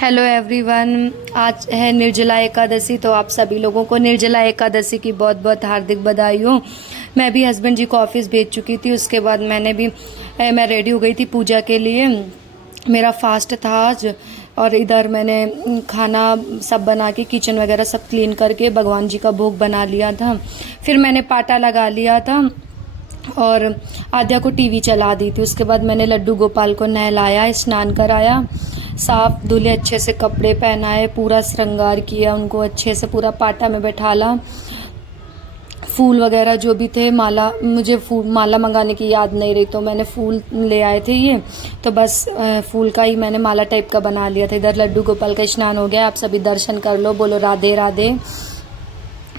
Hello everyone. आज है निर्जला एकादशी, तो आप सभी लोगों को निर्जला एकादशी की बहुत बहुत हार्दिक बधाई हो। मैं भी हस्बैंड जी को ऑफिस भेज चुकी थी। उसके बाद मैं रेडी हो गई थी पूजा के लिए। मेरा फास्ट था आज। और इधर मैंने खाना सब बना के किचन वगैरह सब क्लीन करके भगवान जी का भोग बना लिया था। फिर मैंने पाटा लगा लिया था और आद्या को टीवी चला दी थी। उसके बाद मैंने लड्डू गोपाल को नहलाया, स्नान कराया, साफ धुले, अच्छे से कपड़े पहनाए, पूरा श्रृंगार किया, उनको अच्छे से पूरा पाटा में बैठाला। फूल वगैरह जो भी थे, माला मंगाने की याद नहीं रही तो मैंने फूल ले आए थे ये, तो बस फूल का ही मैंने माला टाइप का बना लिया था। इधर लड्डू गोपाल का स्नान हो गया। आप सभी दर्शन कर लो, बोलो राधे राधे।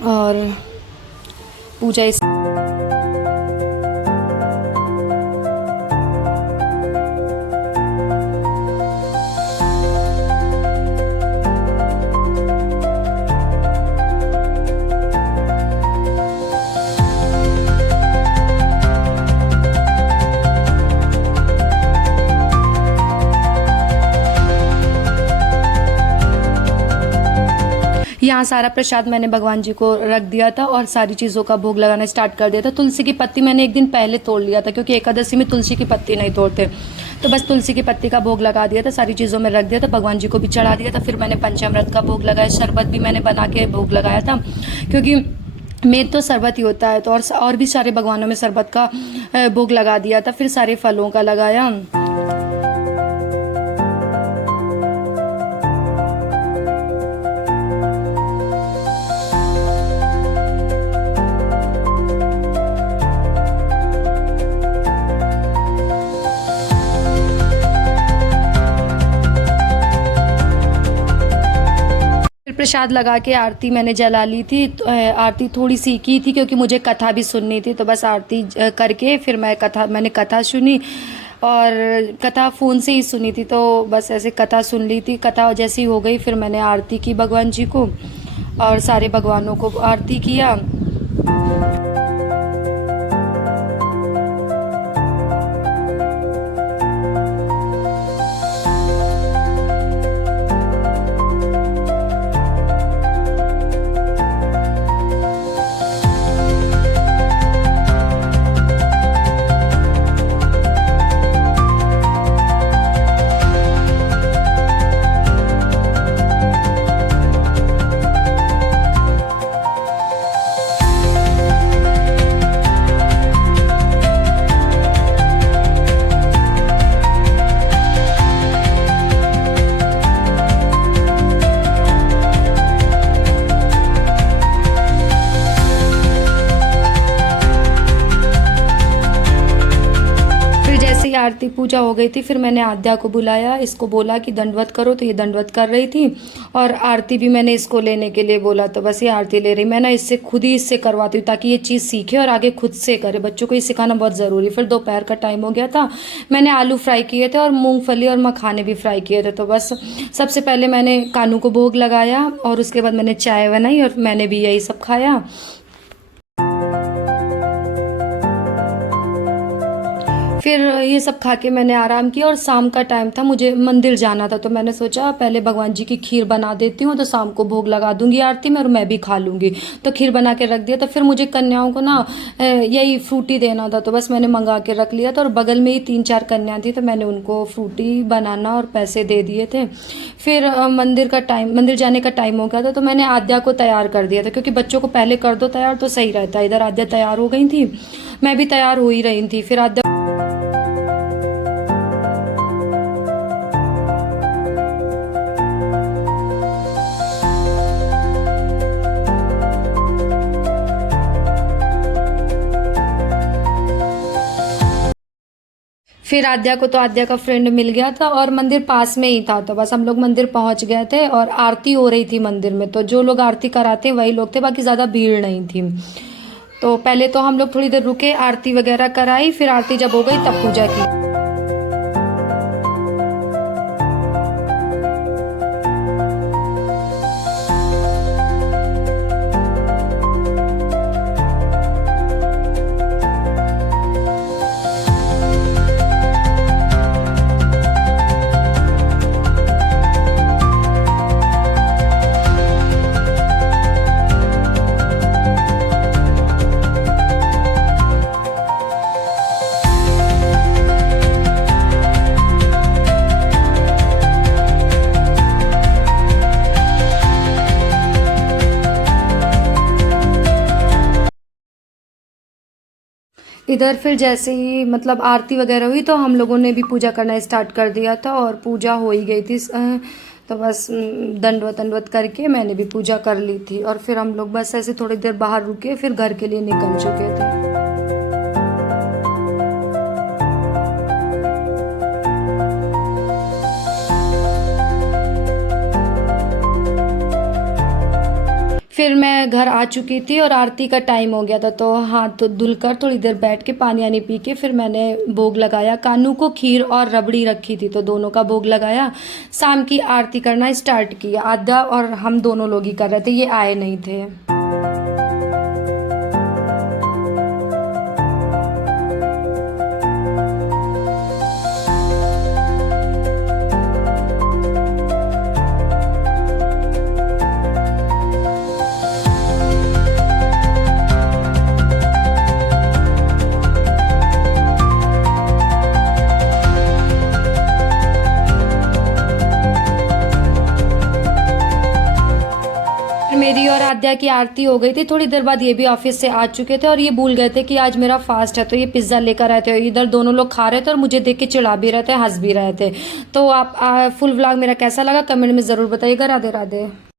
और पूजा यहाँ सारा प्रसाद मैंने भगवान जी को रख दिया था और सारी चीज़ों का भोग लगाना स्टार्ट कर दिया था। तुलसी की पत्ती मैंने एक दिन पहले तोड़ लिया था, क्योंकि एकादशी में तुलसी की पत्ती नहीं तोड़ते, तो बस तुलसी की पत्ती का भोग लगा दिया था, सारी चीज़ों में रख दिया था, भगवान जी को भी चढ़ा दिया था। फिर मैंने पंचामृत का भोग लगाया, शरबत भी मैंने बना के भोग लगाया था, क्योंकि मेन तो शरबत ही होता है। तो और भी सारे भगवानों में शरबत का भोग लगा दिया था। फिर सारे फलों का लगाया। प्रसाद लगा के आरती मैंने जला ली थी। तो आरती थोड़ी सी की थी, क्योंकि मुझे कथा भी सुननी थी, तो बस आरती करके फिर मैंने कथा सुनी। और कथा फ़ोन से ही सुनी थी, तो बस ऐसे कथा सुन ली थी। कथा जैसी हो गई फिर मैंने आरती की भगवान जी को, और सारे भगवानों को आरती किया। आरती पूजा हो गई थी, फिर मैंने आद्या को बुलाया, इसको बोला कि दंडवत करो, तो ये दंडवत कर रही थी। और आरती भी मैंने इसको लेने के लिए बोला, तो बस ये आरती ले रही। मैं ना इससे करवाती हूँ, ताकि ये चीज़ सीखे और आगे खुद से करे। बच्चों को ये सिखाना बहुत ज़रूरी। फिर दोपहर का टाइम हो गया था, मैंने आलू फ्राई किए थे और मूँगफली और मखाने भी फ्राई किए थे। तो बस सबसे पहले मैंने कानू को भोग लगाया, और उसके बाद मैंने चाय बनाई और मैंने भी यही सब खाया। फिर ये सब खा के मैंने आराम किया, और शाम का टाइम था, मुझे मंदिर जाना था, तो मैंने सोचा पहले भगवान जी की खीर बना देती हूँ, तो शाम को भोग लगा दूंगी आरती में और मैं भी खा लूँगी। तो खीर बना के रख दिया। तो फिर मुझे कन्याओं को ना यही फ्रूटी देना था, तो बस मैंने मंगा के रख लिया था। और बगल में ही 3-4 कन्या थी, तो मैंने उनको फ्रूटी बनाना और पैसे दे दिए थे। फिर मंदिर जाने का टाइम हो गया था, तो मैंने आद्या को तैयार कर दिया था, क्योंकि बच्चों को पहले कर दो तैयार तो सही रहता है। इधर आद्या तैयार हो गई थी, मैं भी तैयार हो ही रही थी। फिर आद्या को तो आद्या का फ्रेंड मिल गया था, और मंदिर पास में ही था, तो बस हम लोग मंदिर पहुंच गए थे। और आरती हो रही थी मंदिर में, तो जो लोग आरती कराते हैं वही लोग थे, बाकी ज़्यादा भीड़ नहीं थी। तो पहले तो हम लोग थोड़ी देर रुके, आरती वगैरह कराई, फिर आरती जब हो गई तब पूजा की। इधर फिर जैसे ही मतलब आरती वगैरह हुई तो हम लोगों ने भी पूजा करना स्टार्ट कर दिया था और पूजा हो ही गई थी। तो बस दंडवत दंडवत करके मैंने भी पूजा कर ली थी और फिर हम लोग बस ऐसे थोड़ी देर बाहर रुके, फिर घर के लिए निकल चुके थे। फिर मैं घर आ चुकी थी और आरती का टाइम हो गया था, तो हाथ तो धुलकर थोड़ी देर बैठ के पानी आनी पी के फिर मैंने भोग लगाया। कानू को खीर और रबड़ी रखी थी तो दोनों का भोग लगाया। शाम की आरती करना स्टार्ट किया। आधा और हम दोनों लोग ही कर रहे थे, ये आए नहीं थे। मेरी और आद्या की आरती हो गई थी। थोड़ी देर बाद ये भी ऑफिस से आ चुके थे और ये भूल गए थे कि आज मेरा फास्ट है, तो ये पिज्ज़ा लेकर आए थे। इधर दोनों लोग खा रहे थे और मुझे देख के चिढ़ा भी रहे थे, हंस भी रहे थे। तो आप फुल व्लॉग मेरा कैसा लगा कमेंट में ज़रूर बताइएगा। राधे राधे।